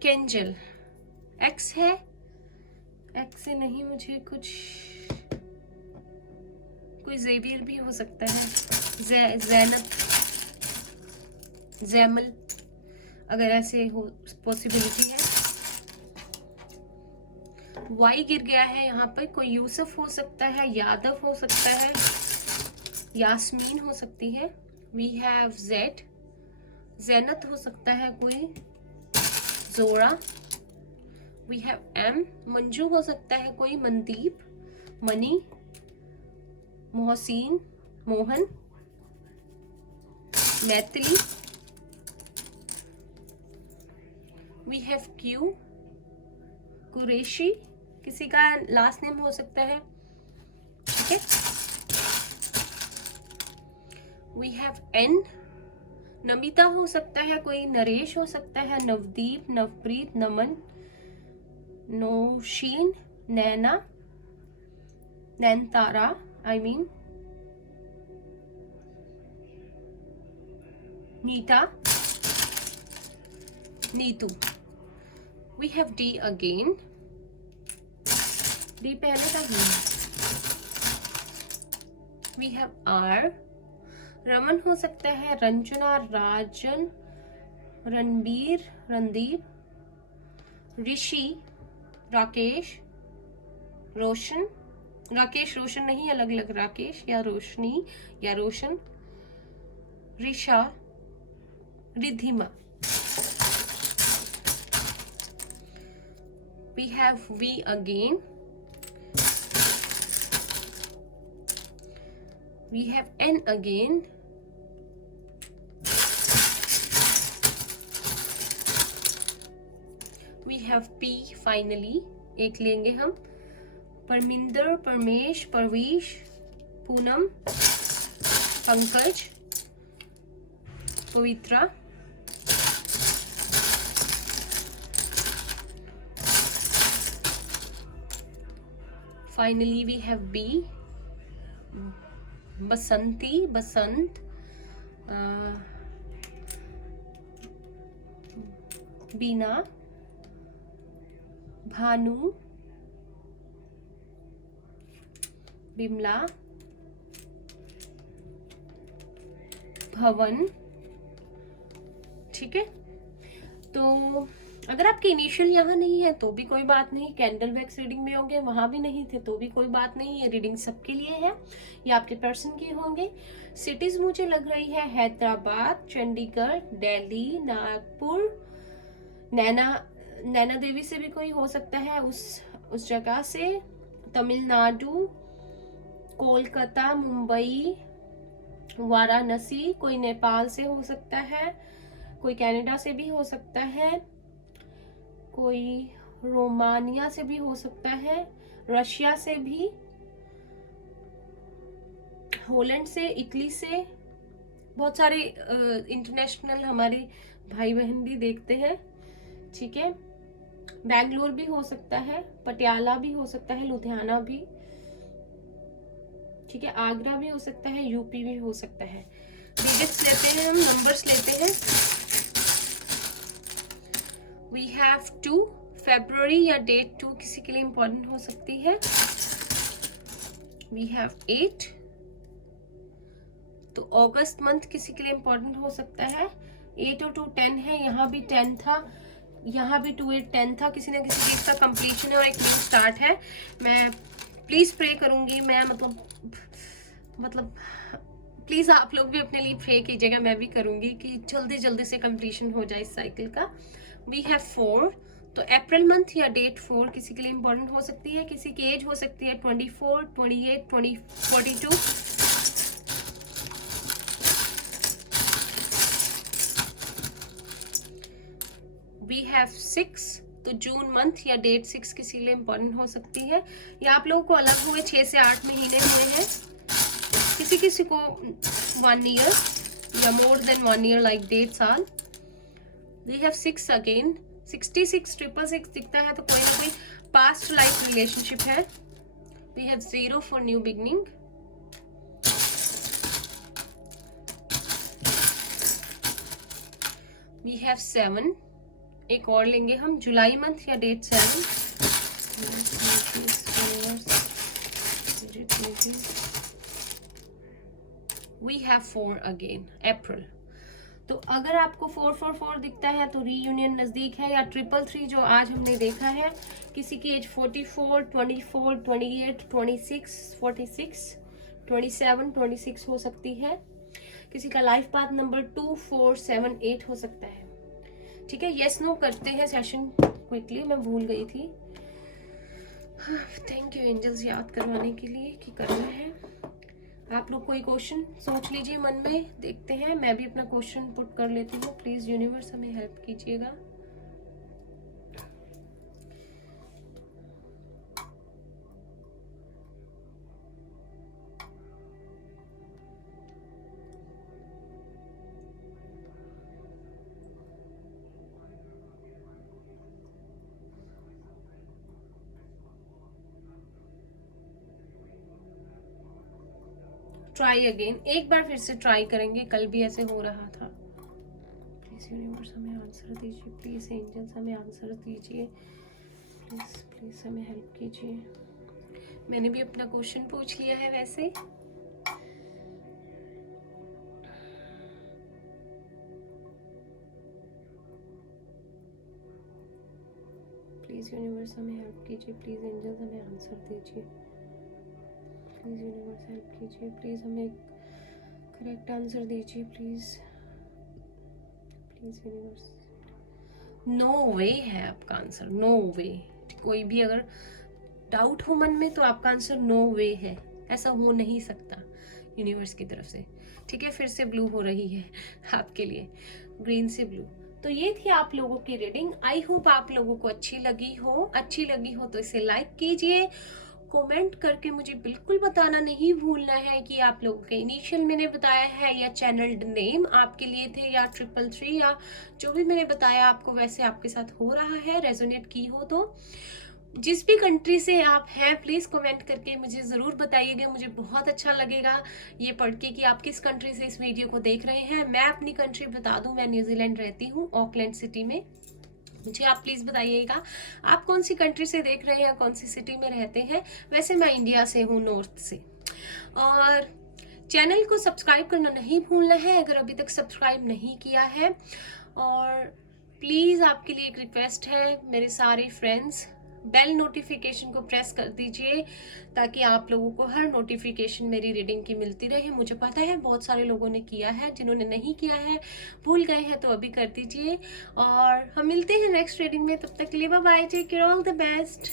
केंजल। एक्स है, एक्स से नहीं, मुझे कुछ, कोई जेवियर भी हो सकता है, जैनब, जैमल, अगर ऐसे हो पॉसिबिलिटी है। वाई गिर गया है यहाँ पर, कोई यूसुफ हो सकता है, यादव हो सकता है, यास्मीन हो सकती है। वी हैव जेड, जैनत हो सकता है कोई, जोरा। वी हैव एम, मंजू हो सकता है कोई, Mandeep, Mani, Mohsin, Mohan, Maithili. We have Q, Qureshi, किसी का लास्ट नेम हो सकता है, ठीक है। वी हैव एन, नमिता हो सकता है कोई, नरेश हो सकता है, Navdeep, Navpreet, Naman, Naushin, Naina, Nayantara, I mean Neeta, Neetu. We have D again, D पहले का ही। वी हैव आर, रमन हो सकता है, रंजना, राजन, रणबीर, रणदीप, ऋषि, राकेश, रोशन, राकेश रोशन नहीं, अलग अलग राकेश या रोशनी या रोशन, ऋषा, Ridhima. We have V again. We have N again. We have P finally. एक लेंगे हम, परमिंदर, परमेश, परवीश, पूनम, पंकज, पवित्रा, finally we have B, बसंती, बसंत, बीना, भानु, बिमला, भवन, ठीक है। तो अगर आपके इनिशियल यहाँ नहीं है तो भी कोई बात नहीं, कैंडल वैक्स रीडिंग में होंगे, वहां भी नहीं थे तो भी कोई बात नहीं, ये रीडिंग सबके लिए है, ये आपके पर्सन के होंगे। सिटीज मुझे लग रही है हैदराबाद, चंडीगढ़, दिल्ली, नागपुर, नैना देवी से भी कोई हो सकता है उस जगह से, तमिलनाडु, कोलकाता, मुंबई, वाराणसी, कोई नेपाल से हो सकता है, कोई कनाडा से भी हो सकता है, कोई रोमानिया से भी हो सकता है, रशिया से भी, हॉलैंड से, इटली से, बहुत सारे इंटरनेशनल हमारे भाई बहन भी देखते हैं, ठीक है। बैंगलोर भी हो सकता है, पटियाला भी हो सकता है, लुधियाना भी, ठीक है, आगरा भी हो सकता है, यूपी भी हो सकता है। डिजिट्स लेते हैं हम, नंबर्स लेते हैं। वी हैव 2, फरवरी या डेट 2 किसी के लिए इंपॉर्टेंट हो सकती है। वी हैव 8, तो अगस्त मंथ किसी के लिए इंपॉर्टेंट हो सकता है, 8 और 2 10 है, यहाँ भी 10 था, यहाँ भी 2 8 10 था। किसी ना किसी चीज़ का कंप्लीशन है और एक न्यू स्टार्ट है। मैं प्लीज़ प्रे करूँगी, मैं मतलब प्लीज़ आप लोग भी अपने लिए प्रे कीजिएगा, मैं भी करूँगी कि जल्दी जल्दी से कंप्लीशन हो जाए इस साइकिल का। वी हैव 4, तो अप्रैल मंथ या डेट 4 किसी के लिए इंपॉर्टेंट हो सकती है, किसी की एज हो सकती है 24, 28, 20, 42। वी हैव 6, तो जून मंथ या डेट 6 किसी लिए इंपॉर्टेंट हो सकती है, या आप लोगों को अलग हुए 6 से 8 महीने हुए हैं, किसी को 1 ईयर या मोर देन 1 ईयर लाइक 1.5 साल। वी हैव 6 अगेन, 66 666 दिखता है तो कोई ना कोई पास्ट लाइफ रिलेशनशिप है। We have 0 for new beginning. We have 7, एक और लेंगे हम, जुलाई मंथ या date 7। We have 4 again, April. तो अगर आपको 444 दिखता है तो रीयूनियन नज़दीक है, या 333 जो आज हमने देखा है, किसी की एज 44, 24, 28, 26, 46, 27, 26 हो सकती है। किसी का लाइफ पाथ नंबर 2, 4, 7, 8 हो सकता है। ठीक है, यस नो करते हैं सेशन क्विकली, मैं भूल गई थी। थैंक यू एंजल्स याद करवाने के लिए कि करना है। आप लोग कोई क्वेश्चन सोच लीजिए मन में, देखते हैं। मैं भी अपना क्वेश्चन पुट कर लेती हूँ, प्लीज यूनिवर्स हमें हेल्प कीजिएगा। ट्राई अगेन, एक बार फिर से ट्राई करेंगे, कल भी ऐसे हो रहा था। प्लीज यूनिवर्स हमें आंसर दीजिए, प्लीज एंजल्स हमें आंसर दीजिए, प्लीज प्लीज हमें हेल्प कीजिए। मैंने भी अपना क्वेश्चन पूछ लिया है वैसे। प्लीज यूनिवर्स हमें हेल्प कीजिए, प्लीज एंजल्स हमें आंसर दीजिए, प्लीज यूनिवर्स हेल्प कीजिए, प्लीज हमें करेक्ट आंसर दीजिए, प्लीज प्लीज यूनिवर्स। नो वे है आपका आंसर, नो वे। कोई भी अगर डाउट हो मन में तो आपका आंसर नो वे है, ऐसा हो नहीं सकता यूनिवर्स की तरफ से। ठीक है, फिर से ब्लू हो रही है आपके लिए, ग्रीन से ब्लू। तो ये थी आप लोगों की रीडिंग। आई होप आप लोगों को अच्छी लगी हो तो इसे लाइक कीजिए, कमेंट करके मुझे बिल्कुल बताना नहीं भूलना है कि आप लोगों के इनिशियल मैंने बताया है या चैनल नेम आपके लिए थे या 333 या जो भी मैंने बताया आपको वैसे आपके साथ हो रहा है, रेजोनेट की हो तो। जिस भी कंट्री से आप हैं प्लीज कमेंट करके मुझे जरूर बताइएगा, मुझे बहुत अच्छा लगेगा ये पढ़ के कि आप किस कंट्री से इस वीडियो को देख रहे हैं। मैं अपनी कंट्री बता दूं, मैं न्यूजीलैंड रहती हूँ, ऑकलैंड सिटी में। मुझे आप प्लीज बताइएगा आप कौन सी कंट्री से देख रहे हैं, कौन सी सिटी में रहते हैं। वैसे मैं इंडिया से हूँ, नॉर्थ से। और चैनल को सब्सक्राइब करना नहीं भूलना है अगर अभी तक सब्सक्राइब नहीं किया है। और प्लीज आपके लिए एक रिक्वेस्ट है, मेरे सारे फ्रेंड्स बेल नोटिफिकेशन को प्रेस कर दीजिए ताकि आप लोगों को हर नोटिफिकेशन मेरी रीडिंग की मिलती रहे। मुझे पता है बहुत सारे लोगों ने किया है, जिन्होंने नहीं किया है भूल गए हैं तो अभी कर दीजिए। और हम मिलते हैं नेक्स्ट रीडिंग में, तब तक के लिए bye bye, take care, all the best.